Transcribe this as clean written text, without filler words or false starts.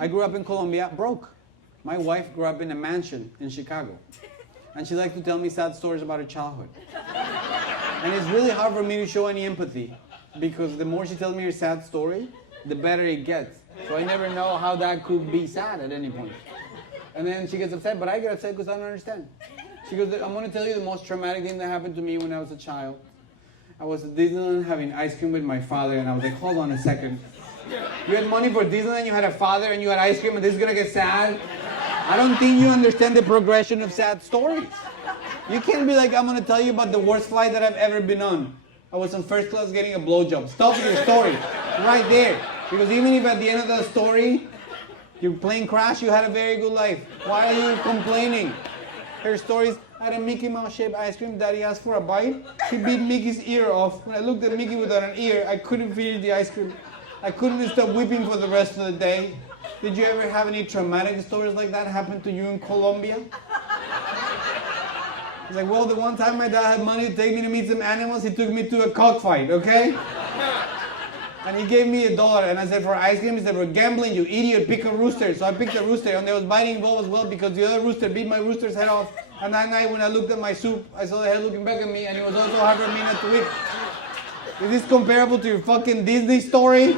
I grew up in Colombia, broke. My wife grew up in a mansion in Chicago. And she likes to tell me sad stories about her childhood. And it's really hard for me to show any empathy because the more she tells me her sad story, the better it gets. So I never know how that could be sad at any point. And then she gets upset, but I get upset because I don't understand. She goes, I'm going to tell you the most traumatic thing that happened to me when I was a child. I was at Disneyland having ice cream with my father, and I was like, hold on a second. You had money for Disneyland, you had a father, and you had ice cream, and this is going to get sad? I don't think you understand the progression of sad stories. You can't be like, I'm going to tell you about the worst flight that I've ever been on. I was in first class getting a blowjob. Stop your story right there. Because even if at the end of the story, your plane crashed, you had a very good life. Why are you complaining? Her stories, I had a Mickey Mouse shaped ice cream. Daddy asked for a bite. He beat Mickey's ear off. When I looked at Mickey without an ear, I couldn't finish the ice cream. I couldn't stop weeping for the rest of the day. Did you ever have any traumatic stories like that happen to you in Colombia? It's like, well, the one time my dad had money to take me to meet some animals, he took me to a cockfight, okay? And he gave me $1, and I said, for ice cream? He said, for gambling, you idiot, pick a rooster. So I picked a rooster, and there was biting involved as well because the other rooster beat my rooster's head off. And that night when I looked at my soup, I saw the head looking back at me, and it was also hard for me not to weep. Is this comparable to your fucking Disney story?